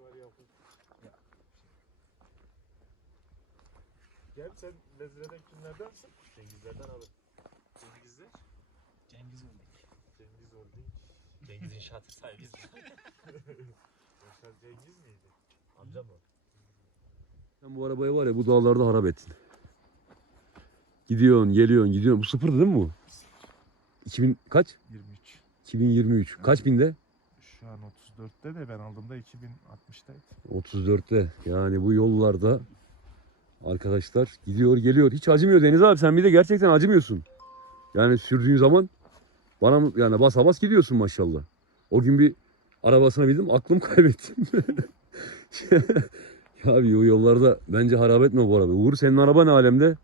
var yapın. Gel sen Lezire'den kimlerdensin? Cengizlerden abi. Cengizler? Cengiz Öldük. Cengiz Holding. Cengiz İnşaatı sahibiyiz. Yaşar Cengiz miydi? Amca mı? Sen bu arabayı var ya bu dağlarda harap ettin. Gidiyorsun, geliyorsun, gidiyorsun. Bu sıfırdı değil mi bu? 2000 kaç? 23. 2023. Kaç binde? Şu an 34'te de ben aldığımda 2060'taydı. 34'te. Yani bu yollarda arkadaşlar gidiyor, geliyor. Hiç acımıyor Deniz abi. Sen bir de gerçekten acımıyorsun. Yani sürdüğün zaman bana yani basa bas gidiyorsun maşallah. O gün bir arabasına bindim aklım kaybettim. ya abi o yollarda bence harap etme bu araba. Uğur senin araba ne alemde?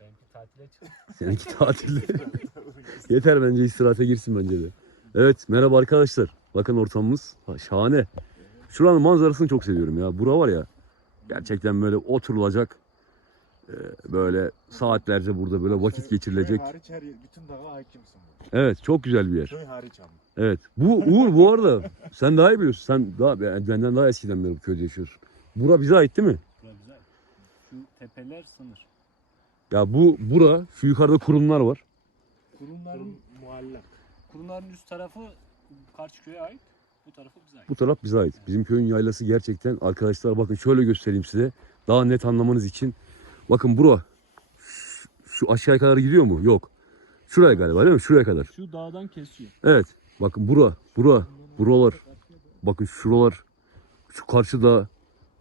Benimki tatile çıktı. Seninki tatilde. Yeter bence istirahate girsin bence de. Evet merhaba arkadaşlar. Bakın ortamımız ha, şahane. Şuranın manzarasını çok seviyorum ya. Bura var ya gerçekten böyle oturulacak. e, Böyle saatlerce burada böyle vakit geçirilecek. Köy hariç her yer, bütün dağa hakimsin. bu. Evet çok güzel bir yer. Köy hariç ama. Evet. Bu Uğur bu arada sen daha iyi biliyorsun. Sen daha benden daha eskiden beri bu köyde yaşıyorsun. Bura bize ait değil mi? Bura. Şu tepeler sınır. Ya bu bura şu yukarıda kurumlar var. Kurumların, Kurum muallak. kurumların üst tarafı Karşıköy'e ait. Bu tarafı bize ait. Bu taraf bize ait. Bizim köyün yaylası gerçekten arkadaşlar bakın şöyle göstereyim size. Daha net anlamanız için. Bakın bura. Şu- Şu aşağıya kadar gidiyor mu? Yok. Şuraya galiba değil mi? Şuraya kadar. Şu dağdan kesiyor. Evet. Bakın bura. Bura. Buralar. Bakın şuralar. Şu karşıda.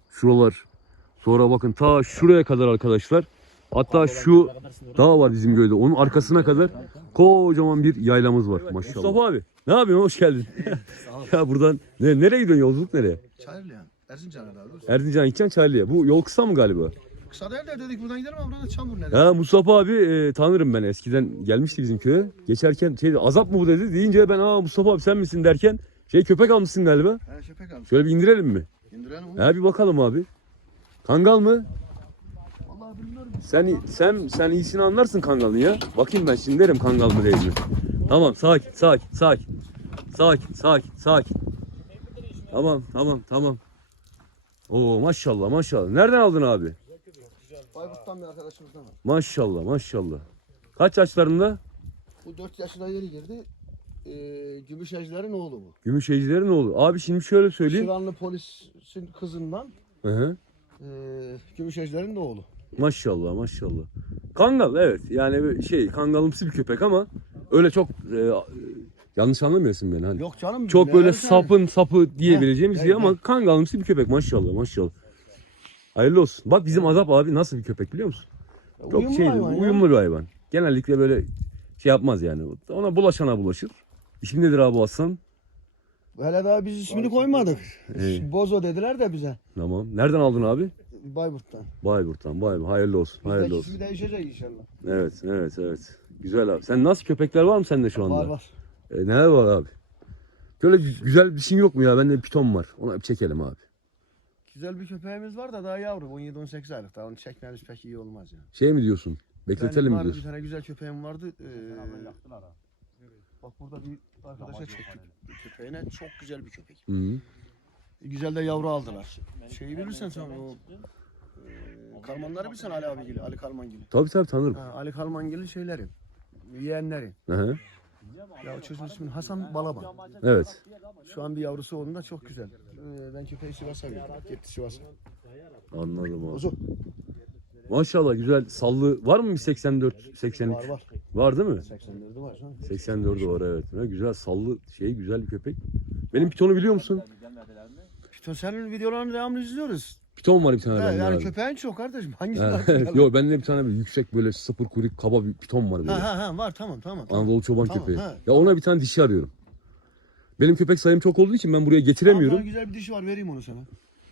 Şuralar. Sonra bakın ta şuraya kadar arkadaşlar. Hatta şu dağ var bizim köyde. Onun arkasına kadar kocaman bir yaylamız var maşallah. Mustafa abi ne yapıyorsun? Hoş geldin. ya buradan ne, nereye gidiyorsun? Yolculuk nereye? Çayırlıyan. Erzincan'a daha doğrusu. Erzincan gideceksin Çaylı'ya. Bu yol kısa mı galiba? Kısa değil de dedik buradan gidelim ama buradan çamur ne? Ha Mustafa abi e, tanırım ben. Eskiden gelmişti bizim köye. Geçerken şey azap mı bu dedi. Deyince ben aa Mustafa abi sen misin derken şey köpek almışsın galiba. He şöpek almış. Şöyle bir indirelim mi? İndirelim onu. Ha bir bakalım abi. Kangal mı? Sen sen sen iyisini anlarsın kangalın ya. Bakayım ben şimdi derim kangal mı değil mi? Tamam sakin sakin sakin. Sakin sakin sakin. Tamam tamam tamam. Oo maşallah maşallah. Nereden aldın abi? Bayburt'tan bir arkadaşımızdan var. Maşallah maşallah. Kaç yaşlarında? Bu 4 yaşına yeni girdi. Ee, Gümüşhecilerin oğlu bu. Gümüş ejderin oğlu. Abi şimdi şöyle söyleyeyim. Şiranlı polisin kızından Hı hı. e, Gümüşhecilerin de oğlu. Maşallah maşallah. Kangal evet yani şey kangalımsı bir köpek ama öyle çok e, yanlış anlamıyorsun beni hani. Yok canım. Çok böyle sapın sapı diyebileceğimiz Heh, şey ama kangalımsı bir köpek maşallah maşallah. Hayırlı olsun. Bak bizim Azap abi nasıl bir köpek biliyor musun? Çok Uyumlu şeydi, hayvan ya. uyumlu bir hayvan. Genellikle böyle şey yapmaz yani. Ona bulaşana bulaşır. İsmi nedir abi aslan? Hele daha biz ismini koymadık. Ee. Bozo dediler de bize. Tamam. Nereden aldın abi? Bayburt'tan. Bayburt'tan. Bayburt. Hayırlı olsun. Hayırlı olsun. ismi değişecek inşallah. Evet, evet, evet. Güzel abi. Sen nasıl köpekler var mı sende şu anda? Var var. E, neler var abi? Böyle gü- güzel bir şey yok mu ya? Bende bir piton var. Ona bir çekelim abi. Güzel bir köpeğimiz var da daha yavru. 17-18 aylık. Daha onu çekmemiz pek iyi olmaz yani. Şey mi diyorsun? Bekletelim mi vardı, Bir diyorsun? tane güzel köpeğim vardı. Ee, bak burada bir arkadaşa çektik köpeğine. Çok güzel bir köpek. Hı -hı. Güzel de yavru aldılar. Şeyi bilirsen sen o e, Kalmanları bilirsen Ali abi Ali Kalmangili. Tabii tabii tanırım. Ha, Ali Kalmangili şeyleri. Yeğenleri. Hı -hı. Ya o çocuğun ismi Hasan Balaban. Evet. Şu an bir yavrusu onun da çok güzel. Ee, ben köpeği Sivas'a verdim. Gitti Sivas'a. Anladım abi. Ozu. Maşallah güzel sallı var mı bir 84 83? Var var. Var değil mi? 84'ü var. Ha. 84'ü var evet. Ne güzel sallı şey güzel bir köpek. Benim pitonu biliyor musun? İşte senin videolarını devamlı izliyoruz. Piton var bir tane bende yani abi. köpeğin çok kardeşim. Hangisi Ha, var? Yok bende bir tane böyle yüksek böyle sıfır kuyruk kaba bir piton var böyle. Ha ha ha var tamam tamam. tamam. Anadolu çoban Tamam, köpeği. ha. Ya ona bir tane dişi arıyorum. Benim köpek sayım çok olduğu için ben buraya getiremiyorum. Daha güzel bir dişi var vereyim onu sana.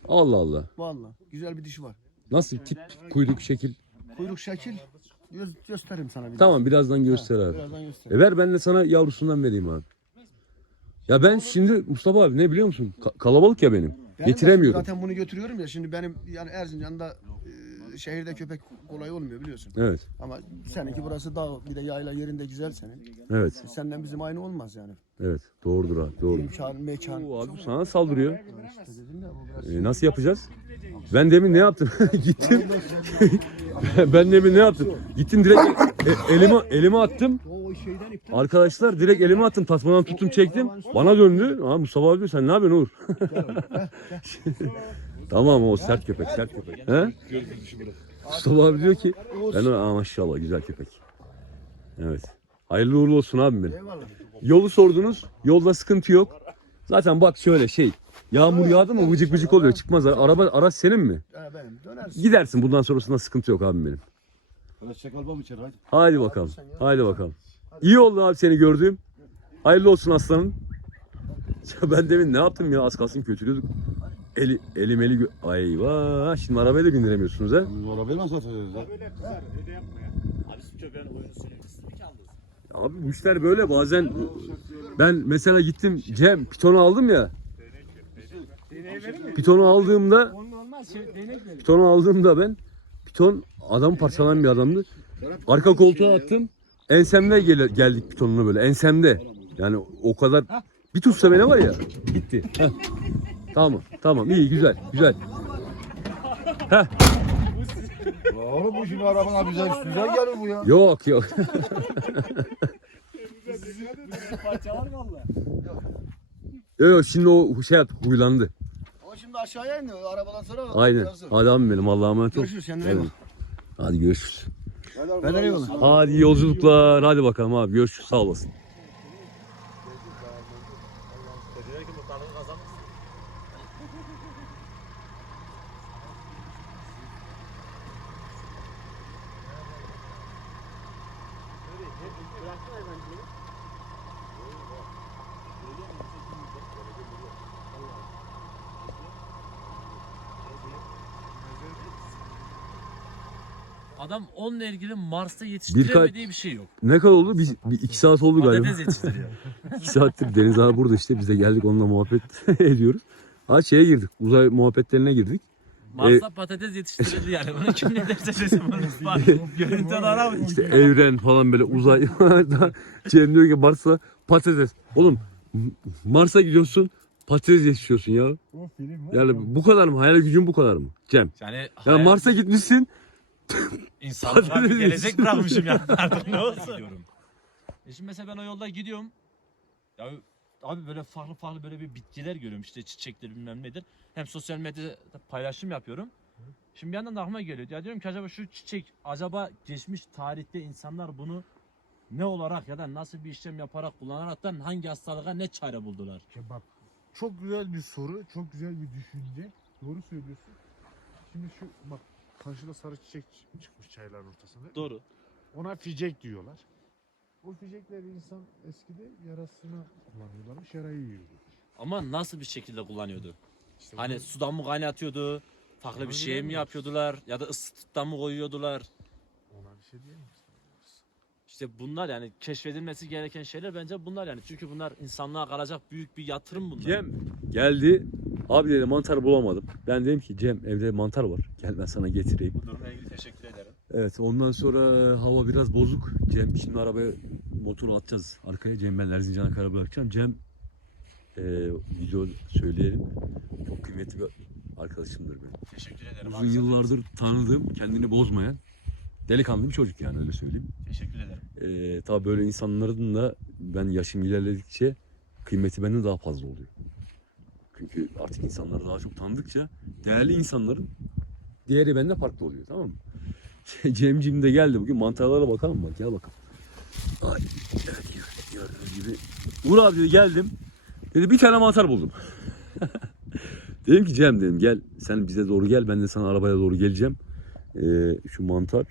Allah Allah. Vallahi güzel bir dişi var. Nasıl tip, kuyruk, şekil? Kuyruk şekil gö- göstereyim sana bir. Tamam birazdan göster abi. Birazdan göster. E ver ben de sana yavrusundan vereyim abi. Ya ben şimdi Mustafa abi ne biliyor musun? Ka- kalabalık ya benim. Benim Getiremiyorum. Zaten bunu götürüyorum ya şimdi benim yani Erzincan'da e, şehirde köpek kolay olmuyor biliyorsun. Evet. Ama seninki burası dağ bir de yayla yerinde güzel senin. Evet. Senden bizim aynı olmaz yani. Evet. Doğrudur abi. Doğru. İmkan, mekan. Oo, abi sana saldırıyor. İşte dedim ya, bu E, nasıl yapacağız? Ben demin ne yaptım? Gittim. ben demin ne yaptım? Gittim direkt e- elime elime attım. Arkadaşlar direkt elime attım. Tasmadan tuttum çektim. Bana döndü. Ha Mustafa abi diyor sen ne yapıyorsun Uğur? tamam o sert köpek sert köpek. He? Mustafa abi diyor ki ben Aa, maşallah güzel köpek. Evet. Hayırlı uğurlu olsun abim benim. Yolu sordunuz. Yolda sıkıntı yok. Zaten bak şöyle şey. Yağmur yağdı mı vıcık vıcık oluyor. Çıkmaz. Araba araç senin mi? Ha, benim. Dönersin. Gidersin. Bundan sonrasında sıkıntı yok abim benim. Hadi çek albam içeri hadi. Haydi bakalım. Haydi bakalım. İyi oldu abi seni gördüğüm. Hayırlı olsun aslanım. Ya ben demin ne yaptım ya az kalsın kötülüyorduk. Eli, elim eli Ay vah şimdi arabaya da bindiremiyorsunuz ha. Biz arabayı nasıl atacağız ya? Böyle kızar öyle yapma ya. Abi köpeğin oyunu ki. Abi bu işler böyle bazen ben mesela gittim Cem pitonu aldım ya. Pitonu aldığımda pitonu aldığımda ben piton adam parçalanan bir adamdı. Arka koltuğa attım. Ensemde gel- geldik pitonuna böyle ensemde. Yani o kadar bir tutsa beni var ya gitti. Heh. Tamam tamam iyi güzel güzel. Ya oğlum bu şimdi arabana bize üstüne gelir bu ya. Yok yok. Parçalar valla. Yok yok şimdi o şey yaptı huylandı. O şimdi aşağıya indi. Arabadan sonra. Aynen. Hadi abim benim Allah'a emanet ol. Görüşürüz. Kendine iyi Evet. bak. Hadi görüşürüz. Ben de eyvallah. Hadi iyi yolculuklar. Hadi bakalım abi. Görüşürüz. Sağ olasın. Dediler ki muhtarlığı kazanmış. Adam onunla ilgili Mars'ta yetiştiremediği bir şey yok. Ne kadar oldu? Bir, bir iki saat oldu galiba. Patates yetiştiriyor. İki saattir Deniz abi burada işte. Biz de geldik onunla muhabbet ediyoruz. Ha şeye girdik. Uzay muhabbetlerine girdik. Mars'ta patates yetiştirildi yani. Bunu kim ne derse desin. Bak görüntüden aramayın. İşte evren falan böyle uzay. Cem diyor ki Mars'a patates. Oğlum Mars'a gidiyorsun patates yetişiyorsun ya. Yani bu kadar mı? Hayal gücün bu kadar mı? Cem. Yani Ya hayal- Mars'a gitmişsin. İnsanlığa bir gelecek bırakmışım ya. Artık ne olsun. E şimdi mesela ben o yolda gidiyorum. Ya abi böyle farklı farklı böyle bir bitkiler görüyorum işte çiçekler bilmem nedir. Hem sosyal medyada paylaşım yapıyorum. Şimdi bir yandan da aklıma geliyor. Ya diyorum ki acaba şu çiçek acaba geçmiş tarihte insanlar bunu ne olarak ya da nasıl bir işlem yaparak kullanaraktan hangi hastalığa ne çare buldular? Ya bak çok güzel bir soru, çok güzel bir düşünce. Doğru söylüyorsun. Şimdi şu bak karşıda sarı çiçek çıkmış çayların ortasında. Doğru. Ona ficek diyorlar. O ficekleri insan eskide yarasına kullanıyorlarmış, yarayı yiyordu. Ama nasıl bir şekilde kullanıyordu? İşte Hani bunu- sudan mı kaynatıyordu? Farklı bir Onu şey mi bilemiyoruz. yapıyordular? Ya da ısıtıptan mı koyuyordular? ona bir şey diyemeyiz. İşte bunlar yani keşfedilmesi gereken şeyler bence bunlar yani. Çünkü bunlar insanlığa kalacak büyük bir yatırım bunlar. Cem geldi. Abi dedi mantar bulamadım. Ben dedim ki Cem evde mantar var. Gel ben sana getireyim. Bu durumla ilgili teşekkür ederim. Evet ondan sonra hava biraz bozuk. Cem şimdi arabaya motoru atacağız arkaya. Cem ben Erzincan'a kadar bırakacağım. Cem e, video söyleyelim. Çok kıymetli bir arkadaşımdır benim. Teşekkür ederim. Uzun yıllardır tanıdığım, kendini bozmayan delikanlı bir çocuk yani öyle söyleyeyim. Teşekkür ederim. E, tabii böyle insanların da ben yaşım ilerledikçe kıymeti benden daha fazla oluyor. Çünkü artık insanları daha çok tanıdıkça değerli insanların değeri bende farklı oluyor tamam mı? Cemcim de geldi bugün mantarlara bakalım mı? Gel bakalım. Ay, evet gör- gördüğünüz gibi. Uğur abi dedi geldim. Dedi bir tane mantar buldum. dedim ki Cem dedim gel sen bize doğru gel ben de sana arabaya doğru geleceğim. Ee, şu mantar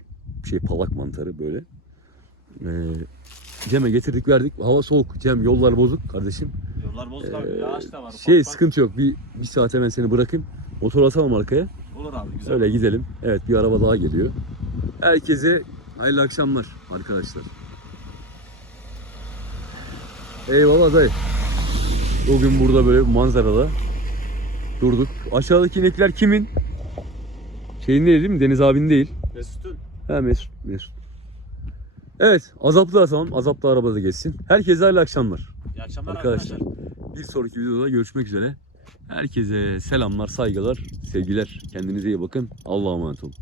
şey palak mantarı böyle. Ee, Cem'e getirdik verdik. Hava soğuk. Cem yollar bozuk kardeşim. Yollar bozuk Ee, abi. Yağış da var. Şey ufak. sıkıntı yok. Bir, bir saat hemen seni bırakayım. Motor atalım arkaya. Olur abi güzel. Öyle gidelim. Evet bir araba daha geliyor. Herkese hayırlı akşamlar arkadaşlar. Eyvallah dayı. Bugün burada böyle manzarada durduk. Aşağıdaki inekler kimin? Şeyin değil değil mi? Deniz abinin değil. Mesut'un. Ha Mesut. Mesut. Evet azaplı tamam. Azaplı arabada geçsin. Herkese hayırlı akşamlar. İyi akşamlar Arkadaşlar. arkadaşlar. Bir sonraki videoda görüşmek üzere. Herkese selamlar, saygılar, sevgiler. Kendinize iyi bakın. Allah'a emanet olun.